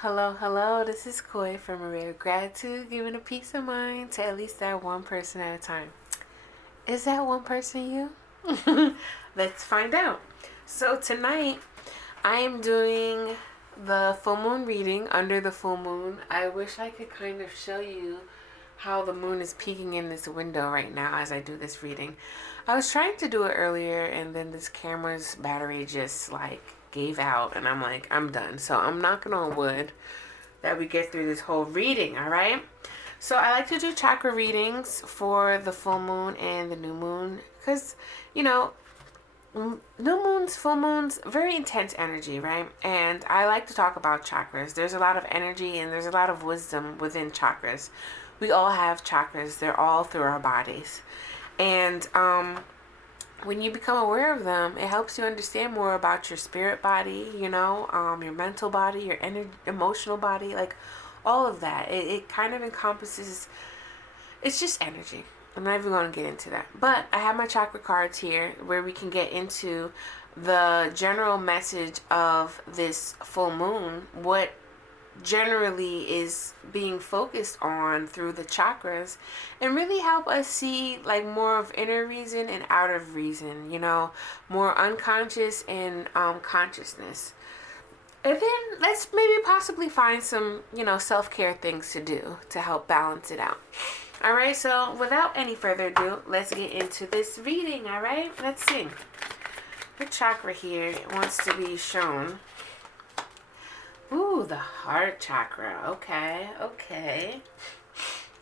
Hello, hello. This is Koi from Maria Gratitude, giving a peace of mind to at least that one person at a time. Is that one person you? Let's find out. So, tonight I am doing the full moon reading under the full moon. I wish I could kind of show you how the moon is peeking in this window right now as I do this reading. I was trying to do it earlier and then this camera's battery just like gave out and I'm like, I'm done. So I'm knocking on wood that we get through this whole reading, all right? So I like to do chakra readings for the full moon and the new moon because, you know, new moons, full moons, very intense energy, right? And I like to talk about chakras. There's a lot of energy and there's a lot of wisdom within chakras. We all have chakras. They're all through our bodies. And when you become aware of them, it helps you understand more about your spirit body, your mental body, your emotional body, like all of that. It kind of encompasses, it's just energy. I'm not even going to get into that. But I have my chakra cards here where we can get into the general message of this full moon, what generally is being focused on through the chakras, and really help us see like more of inner reason and outer reason, more unconscious and consciousness. And then let's maybe possibly find some, self-care things to do to help balance it out. All right, so without any further ado, let's get into this reading. All right, let's see. The chakra here wants to be shown. Ooh, the heart chakra. Okay.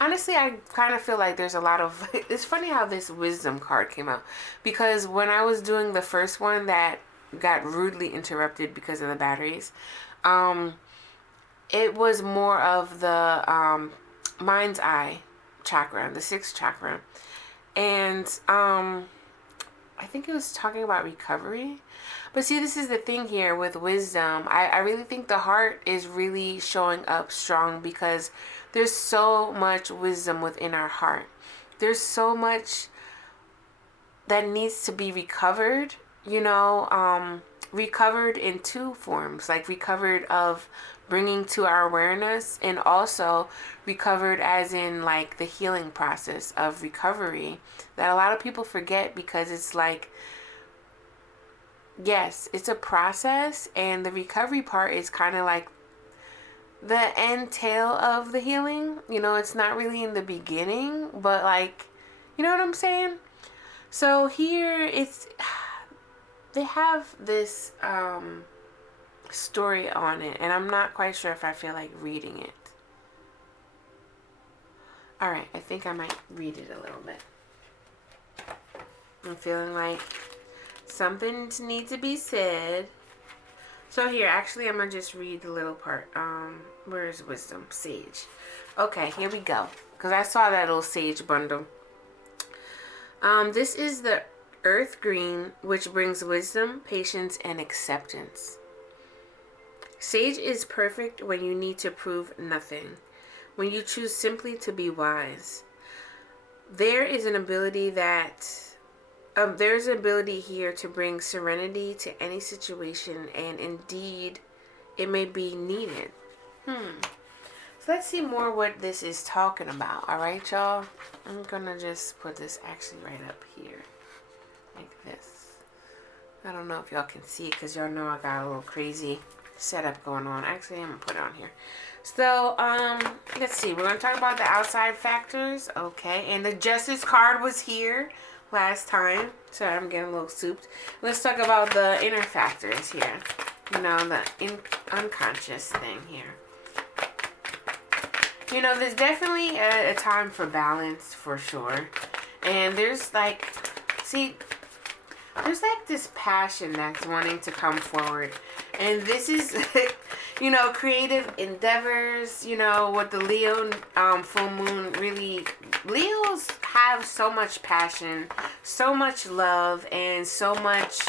Honestly, I kind of feel like there's a lot of... It's funny how this wisdom card came out. Because when I was doing the first one that got rudely interrupted because of the batteries, it was more of the mind's eye chakra, the sixth chakra. And I think it was talking about recovery. But see, this is the thing here with wisdom. I really think the heart is really showing up strong because there's so much wisdom within our heart. There's so much that needs to be recovered, recovered in two forms, like recovered of bringing to our awareness, and also recovered as in like the healing process of recovery that a lot of people forget because it's like, yes, it's a process, and the recovery part is kind of like the end tail of the healing. It's not really in the beginning, but like, you know what I'm saying? So here they have this story on it, and I'm not quite sure if I feel like reading it. All right, I think I might read it a little bit. I'm feeling like something needs to be said. So here, actually, I'm going to just read the little part. Where is wisdom? Sage. Okay, here we go. Because I saw that little sage bundle. This is the earth green, which brings wisdom, patience, and acceptance. Sage is perfect when you need to prove nothing, when you choose simply to be wise. There's an ability here to bring serenity to any situation, and indeed, it may be needed. So let's see more what this is talking about. All right, y'all? I'm going to just put this actually right up here, like this. I don't know if y'all can see it because y'all know I got a little crazy setup going on. Actually, I'm going to put it on here. So, let's see. We're going to talk about the outside factors. Okay, and the Justice card was here last time. Sorry, I'm getting a little souped. Let's talk about the inner factors here. The unconscious thing here. There's definitely a time for balance for sure. And there's this passion that's wanting to come forward. And this is, creative endeavors, what the Leo full moon really... Leos have so much passion, so much love, and so much,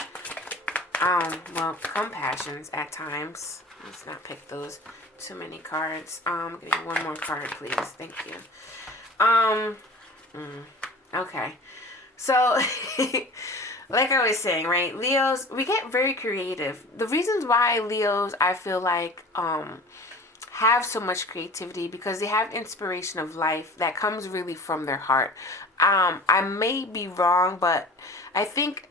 compassion at times. Let's not pick those too many cards. Give me one more card, please. Thank you. Okay. So, like I was saying, right? Leos, we get very creative. The reasons why Leos, I feel like, have so much creativity because they have inspiration of life that comes really from their heart. I may be wrong, but I think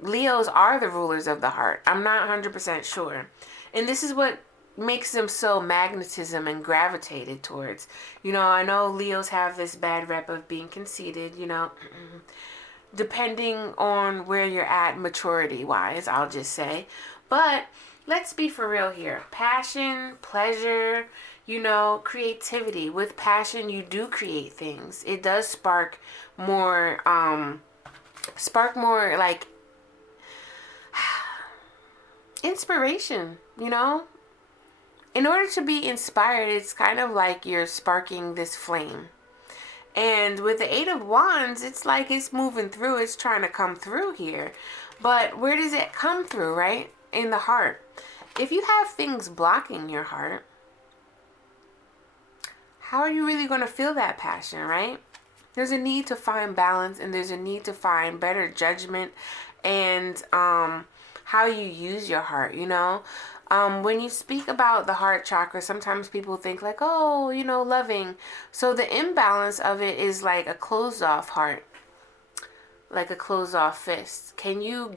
Leos are the rulers of the heart. I'm not 100% sure. And this is what makes them so magnetism and gravitated towards. I know Leos have this bad rep of being conceited, depending on where you're at maturity wise, I'll just say. But let's be for real here. Passion, pleasure, creativity. With passion, you do create things. It does spark more like inspiration, In order to be inspired, it's kind of like you're sparking this flame. And with the Eight of Wands, it's like it's moving through. It's trying to come through here. But where does it come through, right? In the heart. If you have things blocking your heart, how are you really going to feel that passion, right? There's a need to find balance, and there's a need to find better judgment and how you use your heart, When you speak about the heart chakra, sometimes people think like, oh, loving. So the imbalance of it is like a closed off heart, like a closed off fist. Can you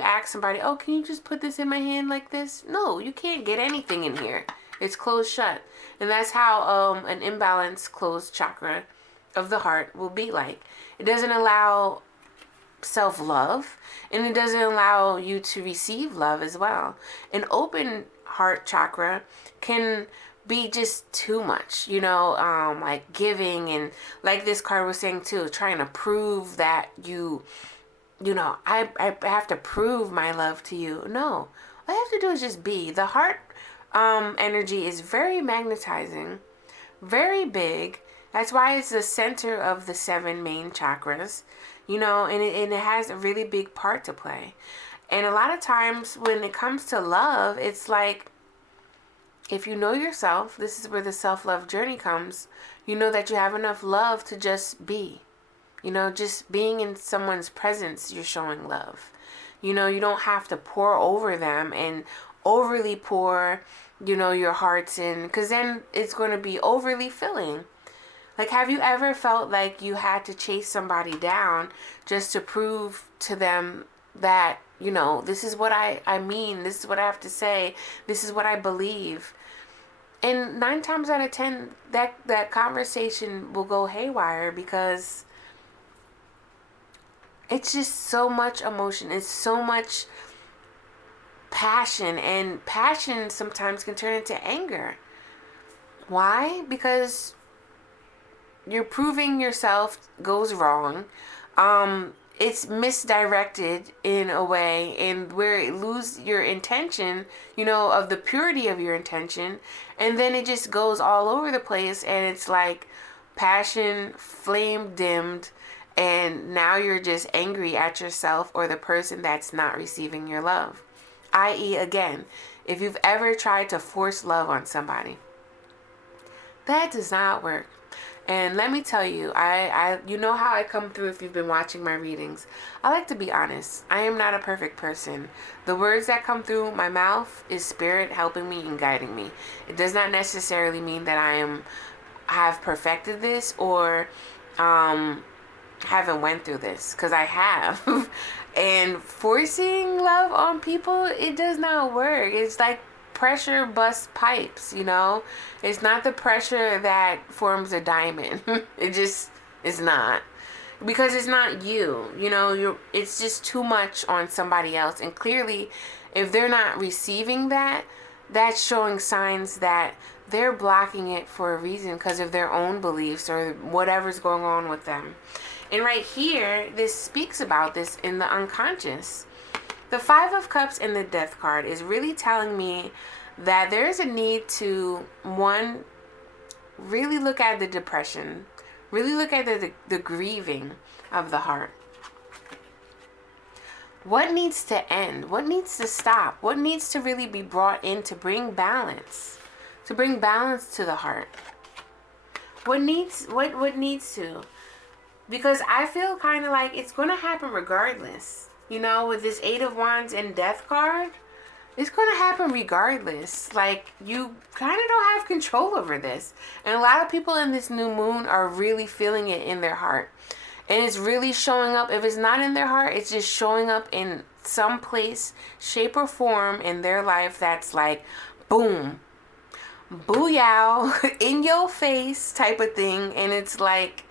ask somebody, oh, can you just put this in my hand like this? No, you can't get anything in here. It's closed shut. And that's how an imbalanced closed chakra of the heart will be like. It doesn't allow self-love, and it doesn't allow you to receive love as well. An open heart chakra can be just too much, like giving, and like this card was saying too, trying to prove that I have to prove my love to you. No, all you have to do is just be. The heart energy is very magnetizing, very big. That's why it's the center of the 7 main chakras, and it has a really big part to play. And a lot of times when it comes to love, it's like, if you know yourself, this is where the self-love journey comes. You know that you have enough love to just be. Just being in someone's presence, you're showing love. You don't have to pour over them and overly pour, your hearts in, because then it's going to be overly filling. Like, have you ever felt like you had to chase somebody down just to prove to them that, this is what I mean, this is what I have to say, this is what I believe? And 9 times out of 10, that conversation will go haywire, because it's just so much emotion. It's so much passion, and passion sometimes can turn into anger. Why? Because you're proving yourself goes wrong. It's misdirected in a way, and where it lose your intention, of the purity of your intention, and then it just goes all over the place, and it's like passion flame dimmed, and now you're just angry at yourself or the person that's not receiving your love. I.e., again, if you've ever tried to force love on somebody, that does not work. And let me tell you, I you know how I come through if you've been watching my readings. I like to be honest. I am not a perfect person. The words that come through my mouth is spirit helping me and guiding me. It does not necessarily mean that I have perfected this or haven't went through this, because I have. And forcing love on people, it does not work. It's like pressure busts pipes, It's not the pressure that forms a diamond. It just is not. Because it's not you, it's just too much on somebody else. And clearly, if they're not receiving that, that's showing signs that they're blocking it for a reason, because of their own beliefs or whatever's going on with them. And right here, this speaks about this in the unconscious. The 5 of Cups and the Death card is really telling me that there is a need to, one, really look at the depression, really look at the grieving of the heart. What needs to end? What needs to stop? What needs to really be brought in to bring balance? To bring balance to the heart. What needs to? Because I feel kind of like it's going to happen regardless. With this 8 of Wands and Death card, It's going to happen regardless. Like, you kind of don't have control over this. And a lot of people in this new moon are really feeling it in their heart. And it's really showing up. If it's not in their heart, it's just showing up in some place, shape, or form in their life that's like, boom, booyah, in your face type of thing. And it's like,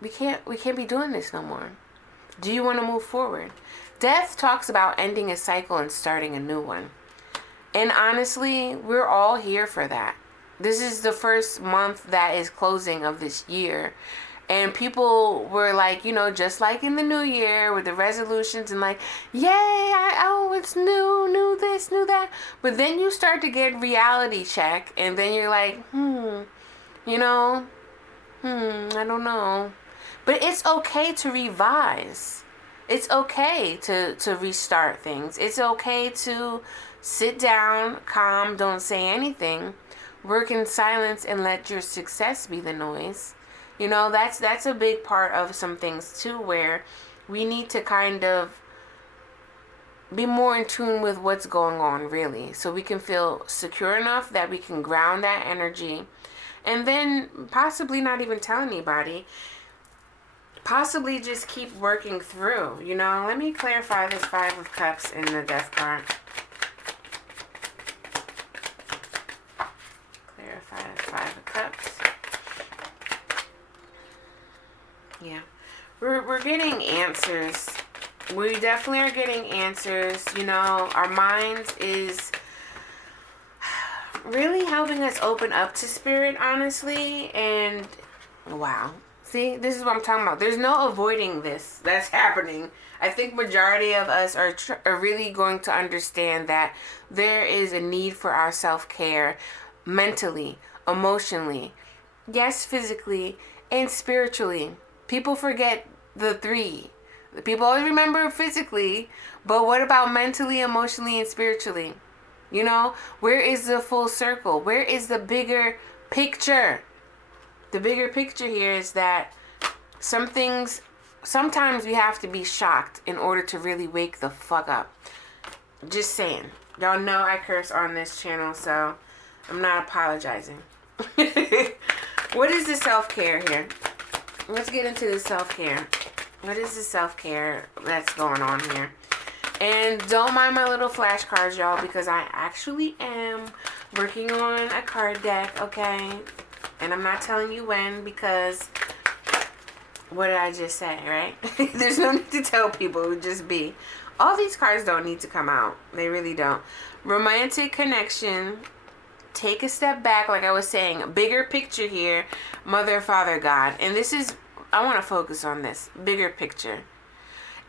we can't be doing this no more. Do you want to move forward? Death talks about ending a cycle and starting a new one. And honestly, we're all here for that. This is the first month that is closing of this year. And people were like, you know, just like in the new year with the resolutions and like, yay, it's new this, new that. But then you start to get reality check and then you're like, you know, I don't know. But it's okay to revise. It's okay to restart things. It's okay to sit down, calm, don't say anything. Work in silence and let your success be the noise. You know, that's a big part of some things too, where we need to kind of be more in tune with what's going on, really. So we can feel secure enough that we can ground that energy and then possibly not even tell anybody. Possibly just keep working through, you know. Let me clarify this Five of Cups in the Death card. Clarify the Five of Cups. Yeah. We're getting answers. We definitely are getting answers. You know, our mind is really helping us open up to spirit, honestly. And wow. See, this is what I'm talking about. There's no avoiding this that's happening. I think majority of us are really going to understand that there is a need for our self-care mentally, emotionally, yes, physically, and spiritually. People forget the three. People always remember physically, but what about mentally, emotionally, and spiritually? You know, where is the full circle? Where is the bigger picture? The bigger picture here is that some things, sometimes we have to be shocked in order to really wake the fuck up. Just saying. Y'all know I curse on this channel, so I'm not apologizing. What is the self-care here? Let's get into the self-care. What is the self-care that's going on here? And don't mind my little flashcards, y'all, because I actually am working on a card deck, okay? And I'm not telling you when, because what did I just say, right? There's no need to tell people. It would just be. All these cards don't need to come out. They really don't. Romantic connection. Take a step back, like I was saying. Bigger picture here. Mother, Father, God. And this is, I want to focus on this. Bigger picture.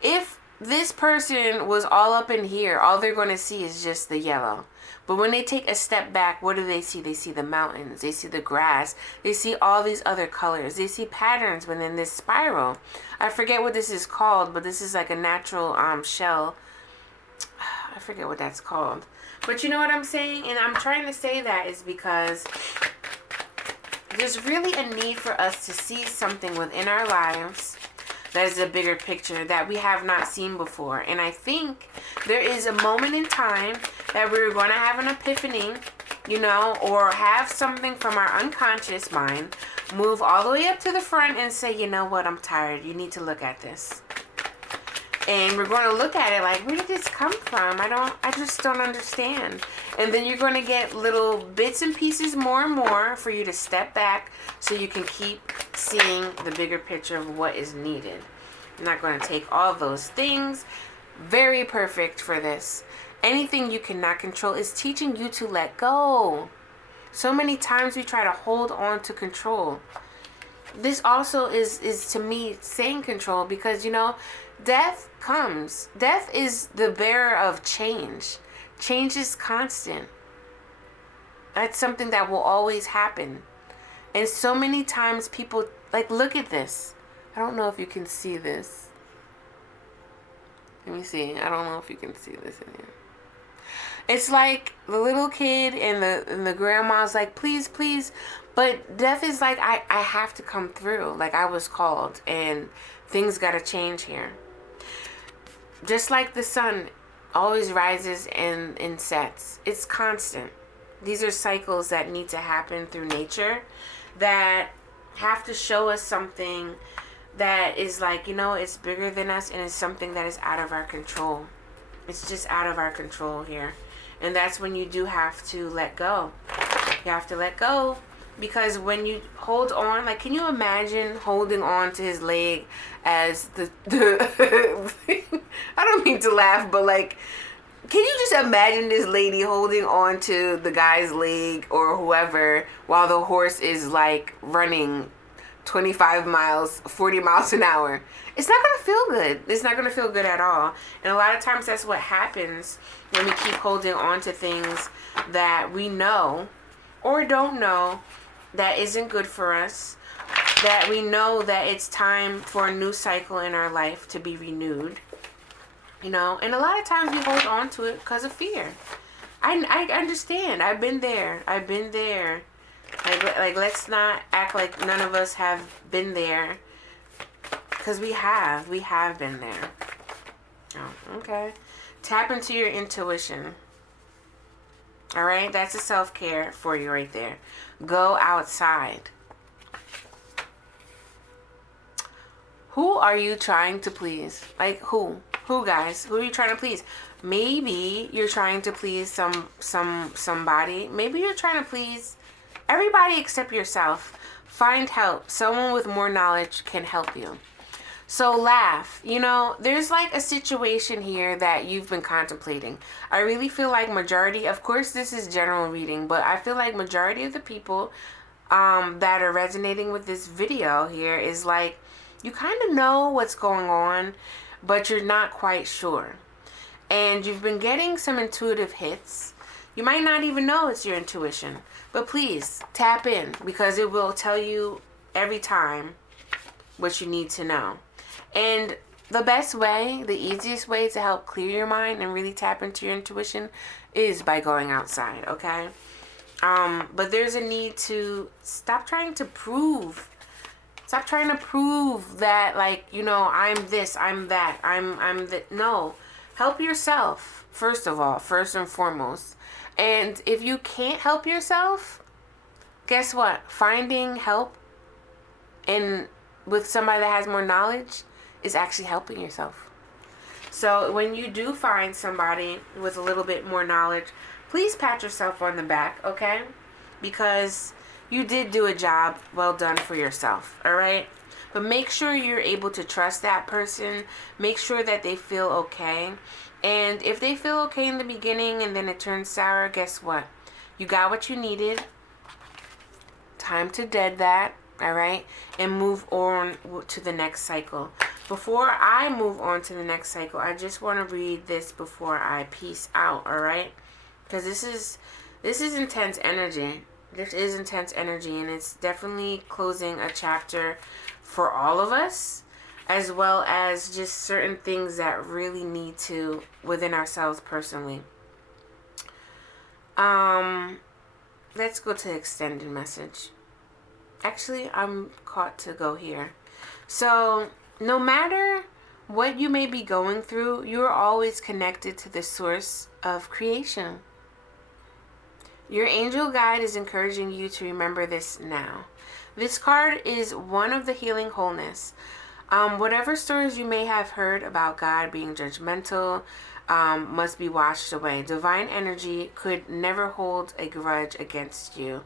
If this person was all up in here, all they're going to see is just the yellow. But when they take a step back, what do they see? They see the mountains. They see the grass. They see all these other colors. They see patterns within this spiral. I forget what this is called, but this is like a natural shell. I forget what that's called. But you know what I'm saying? And I'm trying to say that is because there's really a need for us to see something within our lives that is a bigger picture that we have not seen before. And I think there is a moment in time that we're going to have an epiphany, you know, or have something from our unconscious mind move all the way up to the front and say, you know what, I'm tired. You need to look at this. And we're going to look at it like, where did this come from? I just don't understand. And then you're going to get little bits and pieces more and more for you to step back so you can keep seeing the bigger picture of what is needed. I'm not going to take all those things. Very perfect for this. Anything you cannot control is teaching you to let go. So many times we try to hold on to control. This also is to me saying control, because, you know, death comes. Death is the bearer of change. Change is constant. That's something that will always happen. And so many times people, like, look at this. I don't know if you can see this. Let me see. I don't know if you can see this in here. It's like the little kid and the grandma's like, please, please. But death is like, I have to come through. Like, I was called and things got to change here. Just like the sun always rises and sets. It's constant. These are cycles that need to happen through nature that have to show us something that is like, it's bigger than us, and it's something that is out of our control. It's just out of our control here. And that's when you do have to let go. You have to let go, because when you hold on, like, can you imagine holding on to his leg as the I don't mean to laugh, but like, can you just imagine this lady holding on to the guy's leg or whoever while the horse is like running 25 miles, 40 miles an hour? It's not going to feel good. It's not going to feel good at all. And a lot of times that's what happens when we keep holding on to things that we know or don't know that isn't good for us, that we know that it's time for a new cycle in our life to be renewed. And a lot of times we hold on to it because of fear. I understand. I've been there. Like, let's not act like none of us have been there, because we have been there. Oh, okay. Tap into your intuition. All right, that's a self-care for you right there. Go outside. Who are you trying to please? Like, who? Who, guys? Who are you trying to please? Maybe you're trying to please somebody. Maybe you're trying to please everybody except yourself. Find help. Someone with more knowledge can help you. So laugh. There's like a situation here that you've been contemplating. I really feel like majority, of course this is general reading, but I feel like majority of the people that are resonating with this video here is like, you kind of know what's going on, but you're not quite sure. And you've been getting some intuitive hits. You might not even know it's your intuition, but please tap in, because it will tell you every time what you need to know. And the best way, the easiest way to help clear your mind and really tap into your intuition is by going outside, okay? But there's a need to stop trying to prove. Stop trying to prove that, like, I'm this, I'm that, I'm that. No. Help yourself, first and foremost. And if you can't help yourself, guess what? Finding help with somebody that has more knowledge is actually helping yourself. So when you do find somebody with a little bit more knowledge, please pat yourself on the back, okay? Because you did do a job well done for yourself, all right? But make sure you're able to trust that person. Make sure that they feel okay. And if they feel okay in the beginning and then it turns sour, guess what? You got what you needed. Time to dead that, all right? And move on to the next cycle. Before I move on to the next cycle, I just want to read this before I peace out, all right? Because this is intense energy. This is intense energy, and it's definitely closing a chapter for all of us, as well as just certain things that really need to within ourselves personally. Let's go to extended message. Actually, I'm caught to go here. So, no matter what you may be going through, you are always connected to the source of creation. Your angel guide is encouraging you to remember this now. This card is one of the healing wholeness. Whatever stories you may have heard about God being judgmental must be washed away. Divine energy could never hold a grudge against you.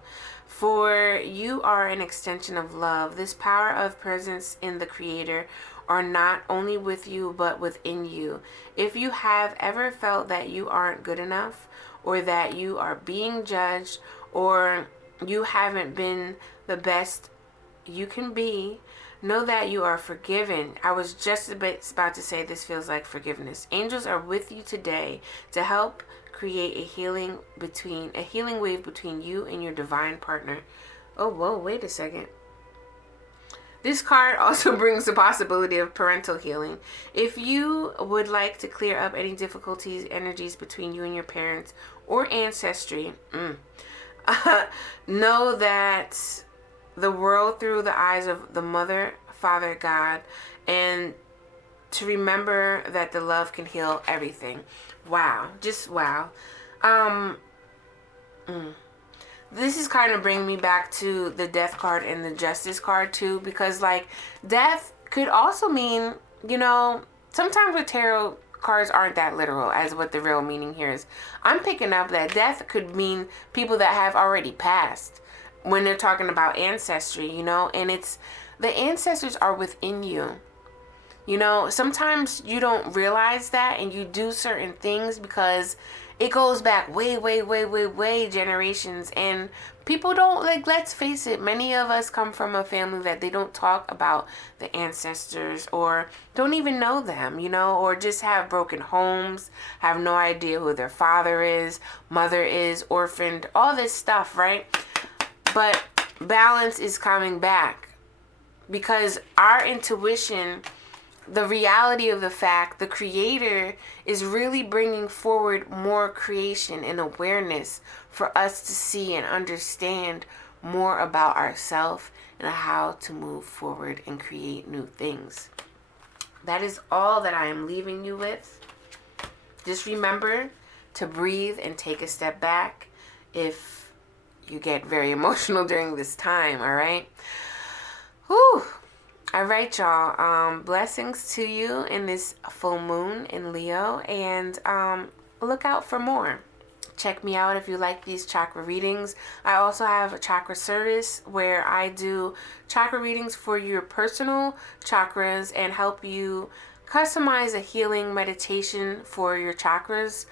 For you are an extension of love. This power of presence in the Creator are not only with you, but within you. If you have ever felt that you aren't good enough, or that you are being judged, or you haven't been the best you can be, know that you are forgiven. I was just about to say this feels like forgiveness. Angels are with you today to help create a healing wave between you and your divine partner. Oh, whoa, wait a second. This card also brings the possibility of parental healing. If you would like to clear up any difficulties, energies between you and your parents or ancestry, know that the world through the eyes of the Mother, Father, God, and to remember that the love can heal everything. Wow. Just wow. This is kind of bringing me back to the death card and the justice card too, because like death could also mean, you know, sometimes with tarot cards aren't that literal as what the real meaning here is. I'm picking up that death could mean people that have already passed when they're talking about ancestry, you know, and it's the ancestors are within you. You know, sometimes you don't realize that and you do certain things because it goes back way generations, and people don't, like, let's face it, many of us come from a family that they don't talk about the ancestors or don't even know them, you know, or just have broken homes, have no idea who their father is, mother is, orphaned, all this stuff, right? But balance is coming back because our intuition, the reality of the fact, the creator is really bringing forward more creation and awareness for us to see and understand more about ourselves and how to move forward and create new things. That is all that I am leaving you with. Just remember to breathe and take a step back if you get very emotional during this time, all right? Whew. All right, y'all. Blessings to you in this full moon in Leo, and look out for more. Check me out if you like these chakra readings. I also have a chakra service where I do chakra readings for your personal chakras and help you customize a healing meditation for your chakras.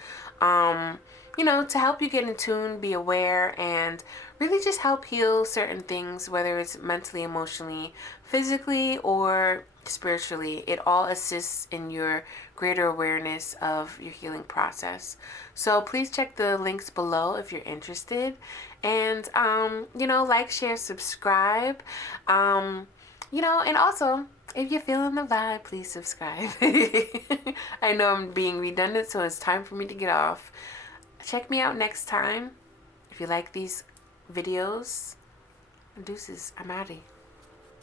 You know, to help you get in tune, be aware, and really just help heal certain things, whether it's mentally, emotionally, physically, or spiritually. It all assists in your greater awareness of your healing process. So please check the links below if you're interested. And, you know, like, share, subscribe. You know, and also, if you're feeling the vibe, please subscribe. I know I'm being redundant, so it's time for me to get off. Check me out next time. If you like these videos, deuces, I'm outie.